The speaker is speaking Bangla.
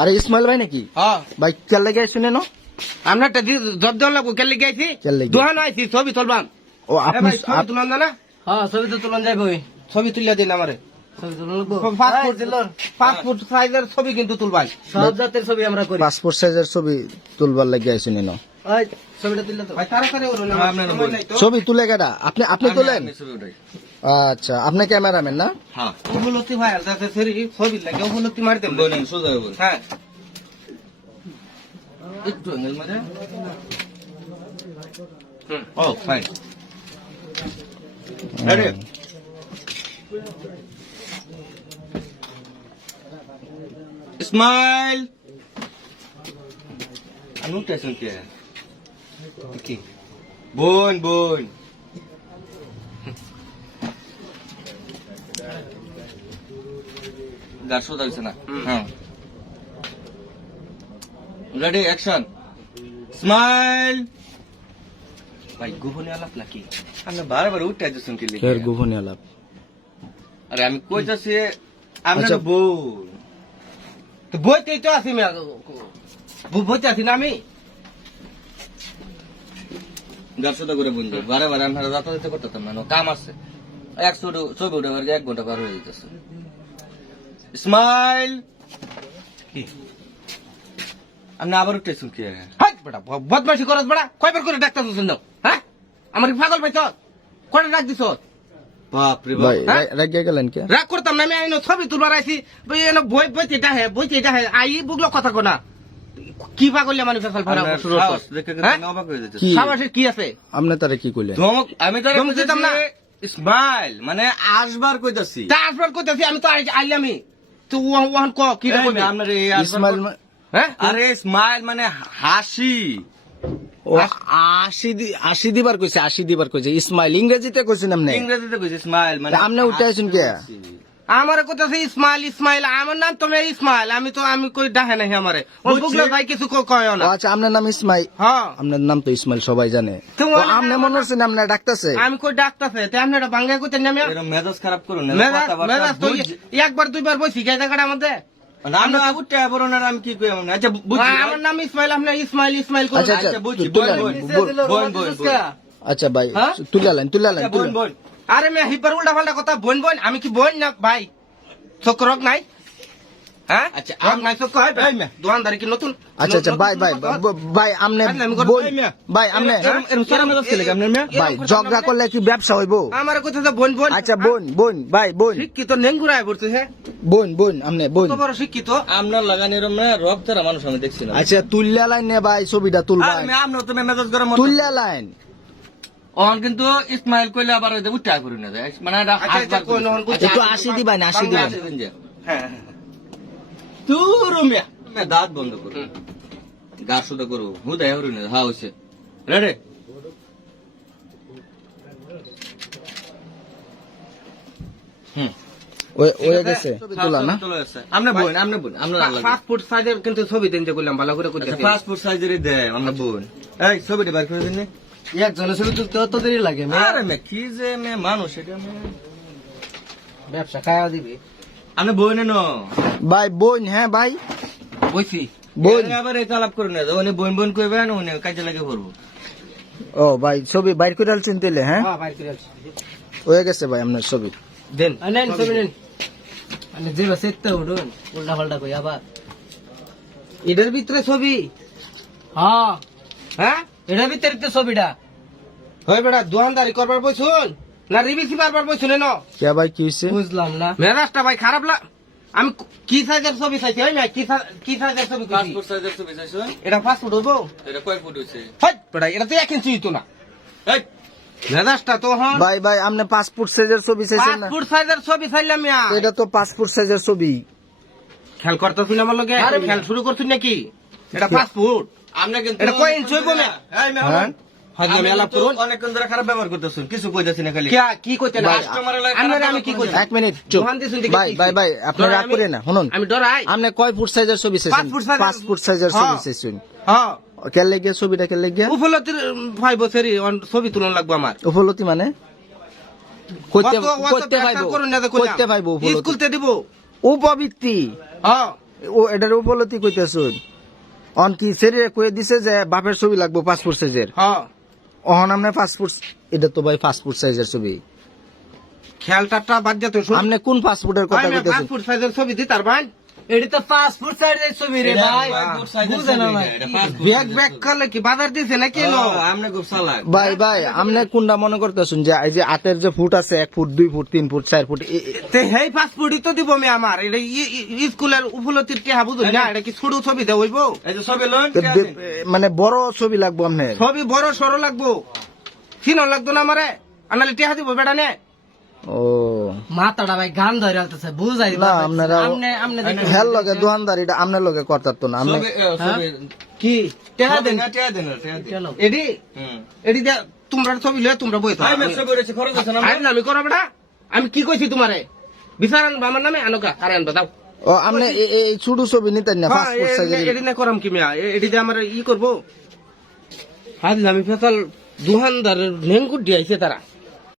আরে ইসমাইল ভাই নাকি? হ্যাঁ ভাই কেন লেগে শুনে না? আমরা একটা জব দেওয়ার লাগবো কেন লেগে আইছি কেন লেগে? দোহান আইছি ছবি তুলবাম। ও আপনি ছবি তুলন না? হ্যাঁ ছবি তো তুলন যাইব ছবি তুলিয়া দিন আমারে। ছবি তুলন লাগবো পাসপোর্ট সাইজের ছবি কিন্তু তুলবাই। সব জাতের ছবি আমরা করি। পাসপোর্ট সাইজের ছবি তুলবার লাগে শুনে না? ওই ছবিটা তুললে তো ভাই তাড়াতাড়ি করুন ছবি তুলে কেডা? আপনি আপনি তোলেন? আচ্ছা আপনি ক্যামেরাম্যান না? হ্যাঁ উপলব্ধি ভাই যাতে ছবি লাগে উপলব্ধি মারি দেন বলেন সোজা বলেন। হ্যাঁ একটু এঙ্গেল মারে। ও ফাইন রেডি স্মাইল। আমি উঠেছেন কে কি বোন বোন গাছ সোজা হয়েছে না? হ্যাঁ রেডি অ্যাকশন স্মাইল। ভাই গোপনে আলাপ নাকি? আপনি বারবার উঠে যাচ্ছেন কি লিখে? এর গোপনে আলাপ। আরে আমি কইতাছি আপনার আচ্ছা। বোন তো বইতেই তো আছি বইতে আছি না আমি। গাছটা করে বলছি বারে বারে আপনারা যাতায়াত করতেতাম না কাম আছে। 100 ছবি উঠে 1 ঘন্টা পার হয়ে যেতেছে। স্মাইল। আপনি আবার উঠতেছেন কি? হাই বেটা বদমাশি করছ বেটা কয়বার করে ডাক্তার শুনছ? হ্যাঁ আমার কি পাগল পাইছ? কয়টা ডাক দিছ? বাপ রে বাপ। ভাই রাগিয়ে গেলেন কে? রাগ করতাম না আমি আইনো ছবি তুলবার আইছি বই বইতে ডাহে আই বুগলো কথা কোনা কি পাগল মানে ফেসাল ফেরা শুরু করছ? আমি অবাক হয়ে যাচ্ছি। কি? সাবাসের কি আছে? আপনি তারে কি কইলেন? ধমক আমি তো ধমক দিতাম না। স্মাইল মানে আসবার কইতাছি। তা আসবার কইতাছি আমি তো আইলামি তো ওহান ক কি রে কইবি? আপনার এই ইসমাইল আসবার হ্যাঁ আরে স্মাইল মানে হাসি। ও 80 দিবার কইছে, 80 দিবার কইছে। ইসমাইল ইংরেজিতে কইছেন আপনি? ইংরেজিতে কইছে স্মাইল মানে আপনি উঠে আইছেন কে? আমার কইতাছে ইসমাইল ইসমাইল আমার নাম তো ইসমাইল আমি কই ডাহে নাই আমারে ও বুগলো ভাই কিছু কয় ও না। আচ্ছা আপনার নাম ইসমাইল? হ্যাঁ আপনার নাম তো ইসমাইল সবাই জানে। তো ও আপনি মনে হচ্ছেন আপনার ডাকতেছে? আমি কই ডাকতাছে তে আপনি এটা বাংলা কইতেন না আমি এরকম মেজাজ খারাপ করুন না। মেজাজ তো একবার দুইবার বইছি গে জায়গাটা আমাদের। আমরা উঠতে বলুন আর আমি কি কই এমন? আচ্ছা বুঝছি। আমার নাম ইসমাইল আপনি ইসমাইল ইসমাইল কই? আচ্ছা আচ্ছা আচ্ছা, বুঝছি, তুলে বোন, আনেন, বোন, বোন। আচ্ছা ভাই হ্যাঁ? তুলে আনেন, তুলে আনেন, বোন বোন আরে মে হিপার উল্টা পাল্টা কথা বোন বোন আমি কি বোন না ভাই? চোখ রোগ নাই? হ্যাঁ আচ্ছা, রোগ নাই চোখ হয় এই মেয়ে। দোকানদারি কি নতুন? আচ্ছা আচ্ছা ভাই ভাই ভাই আমনে আমি করব, বোন এই মেয়ে। ভাই আমনে এরকম সারা মেজাজ কে লাগে আপনার মেয়ে? ভাই ঝগড়া করলে কি ব্যবসা হইবো? আমার কইতাছে বোন বোন। আচ্ছা বোন বোন ভাই বোন শিক্ষিত নেঙ্গুরায় পড়ছে হ্যাঁ বোন বোন আমনে বোন। কত বড় শিক্ষিত। আপনার লাগান এরকম না রক্তের মানুষ আমি দেখছি না। আচ্ছা তুললা লাইন নে ভাই ছবিটা তুলবা। আর মেয়ে আপনার তুমি মেজাজ গরম মত তুললা লাইন অন কিন্তু ইসমাইল কইলে আবার ওই যে উঠা করি না যায় মানে এটা আচ্ছা হাসবার কোন হন কই একটু 80 দিবা না 80 দিবা। হ্যাঁ তুর মিয়া মে দাঁত বন্ধ করো গা শুধু করো হুদায় হরি না হ্যাঁ হইছে রেডি ওই ওই গেছে ছবি তোলা না? আমরা বোন আমরা লাগে পাসপোর্ট সাইজের কিন্তু ছবি দেন যে কইলাম ভালো করে কইতে। পাসপোর্ট সাইজেরই দে আমরা বোন এই ছবিটা বার করে দিন একজনের ছবি তুলতে অত দেরি লাগে আরে মে কি যে মে মানুষ এটা মে ব্যবসা খাওয়া দিবি। আমরা বোন ন ভাই বোন হ্যাঁ ভাই বইছি বোন। আবার এই তালাপ করুন না উনি বোন বোন কইবেন উনি কাজে লাগে করবো ও ভাই ছবি বাইর করে আলছেন তেলে? হ্যাঁ হ্যাঁ বাইর করে আনছি। হয়ে গেছে ভাই আপনার ছবি। দেন নেন ছবি নেন। মানে যে সেটটা উঠুন উল্টা পাল্টা কই আবার। এটার ভিতরে ছবি হ্যাঁ হ্যাঁ এটার ভিতরে তো ছবিটা। হয় বেটা দোকানদারি করবার বইছুন না রিবিসি বারবার বইছুন না কে ভাই কি হইছে? বুঝলাম না। মেজাজটা ভাই খারাপ আমি কি সাইজের ছবি চাইছি হয় না কি সাইজের ছবি কইছি? পাসপোর্ট সাইজের ছবি চাইছো এটা পাসপোর্ট হবো? এটা কয় ফুট হইছে হয় বেটা এটা তো 1 ইঞ্চি হইতো না। এই মেজাজটা তো হন ভাই ভাই আপনি পাসপোর্ট সাইজের ছবি চাইছেন না? পাসপোর্ট সাইজের ছবি চাইলাম মিয়া। এটা তো পাসপোর্ট সাইজের ছবি। খেল করতেছিস আমার লগে খেল শুরু করছিস নাকি? এটা পাসপোর্ট আমরা কিন্তু এটা কয় ইঞ্চি হইবো না? এই মে হ্যাঁ? হজম আমি এলাপ তো করুন অনেকক্ষণ ধরে খারাপ ব্যবহার করতেছেন কিছু কইতাছি না খালি কি কইতে না? কাস্টমারের লাগে আপনারা খারাপ আমি কি কইছি? এক মিনিট চুপ। দোকান দিছেন দেখে ভাই কি? ভাই ভাই আপনি ডরাই রাগ আমি? করেন না শুনুন। আমি ডরাই আপনি কয় ফুট সাইজের ছবি চাইছেন? পাসপোর্ট সাইজের- পাসপোর্ট সাইজের ছবি হ্যাঁ। চাইছেন। হ্যাঁ কে লাগিয়ে ছবিটা কে লাগিয়ে? উপলব্ধির 5 বছরই ছবি তুলন লাগবে আমার। উপলব্ধি মানে কইতে অত কইতে ব্যাখ্যা পাইবো করুন না তো কইলাম। কইতে পাইবো উপলব্ধি। স্কুলতে দিব। উপবৃত্তি হ্যাঁ ও এটার উপলব্ধি কইতেছুন অন কি সেরে কয়ে দিছে যে বাপের ছবি লাগবো পাসপোর্ট সাইজের হ্যাঁ অহন আমনে পাসপোর্ট এটা তো ভাই পাসপোর্ট সাইজের ছবি খেয়ালটা বাদ যেতে আপনি কোন পাসপোর্টের কথা কইতেছেন পাসপোর্ট সাইজের ছবি দি তার ভাই এটি তো পাসপোর্ট সাইজের ছবি রে ভাই বুঝে না ভাই ব্যাগ ব্যাগ করলে কি বাজার দিছে নাকি নো আমনে খুব চালাক ভাই ভাই আপনি কোনটা মনে করতেছেন যে এই যে হাতের যে ফুট আছে 1 ফুট 2 ফুট 3 ফুট 4 ফুট তে হেই পাসপোর্টই তো দিব আমি আমার এটা স্কুলের উপলব্ধির কে বুঝুন না এটা কি ছোট ছবি দেব হইব এই যে সবে লোন মানে বড় ছবি লাগবো আপনার ছবি বড় সরো লাগবো চিনো লাগতো না আমারে আনালে টিহা দিব বেটা নে ও মাথাটা ভাই গান ধরে আসতেছে বুঝাই না আপনারা আমনে আমনে হেল লগে দোকানদারিটা আপনার লগে করতারতো না আপনি সবে সবে কি টিহা দেন টিয়া দেন টিয়া দেন চলো এডি এডি দে তোমরা ছবি লয়ে তোমরা বইতো ভাই মেসে করেছে খরচ আছে না আরে না আমি করো বেটা আমি কি কইছি তোমারে বিচার আনবা আমার নামে আনোকা আরে আনবা দাও ও আপনি এই ছোট ছবি নিতেন না পাসপোর্ট সাইজের এডি না করাম কি মিয়া এডি দে আমার ই করবো হাজ আমি ফেসাল দুহানদার নেঙ্গুট দিয়েছে তারা